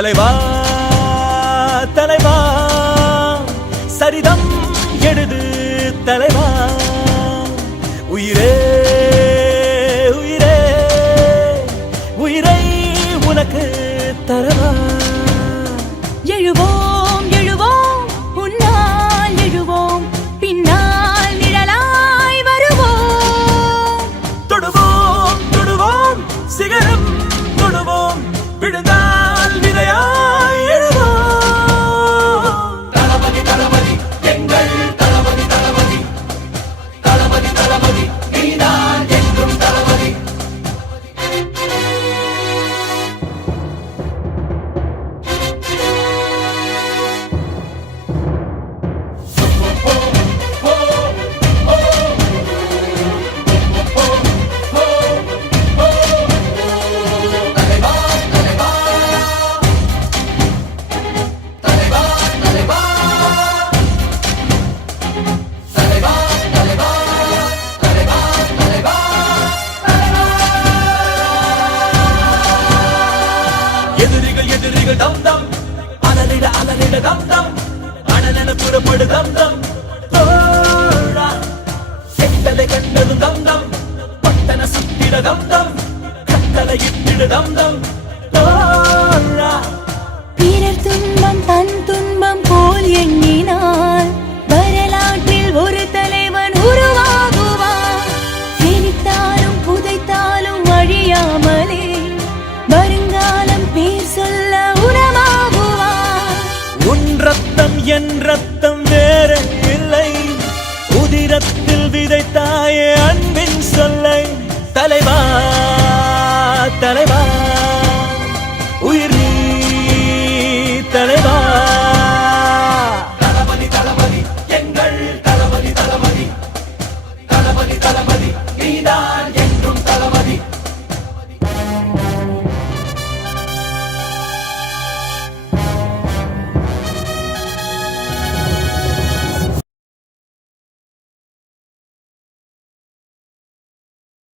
தலைவா தலைவா சரிதம் எழுது தலைவா உயிரே உயிரே உயிரை உனக்கு தரவா எழுவோம் எழுவோம் உன்னால் எழுவோம் பின்னால் நிழலாய் வருவோம் தொடுவோம் தொடுவோம் சிகரம் தொடுவோம் விழுந்தால் விதையாய் எழுவோம் தளபதி தளபதி எங்கள் தளபதி தளபதி தளபதி தளபதி நீதான் என்றும் தளபதி எதிரிகள் எதிரிகள் தம் தம் அலறிட அலறிட தம் தம் அனலென புறப்படு தம் தம் தோழா செட்டலை கண்டதும் தம் தம் பட்டன சுத்திட தம் தம் கட்டளை இட்டிட தம் தம் தோழா பிறர் துன்பம் தன் துன்பம் போல் எண்ணினார்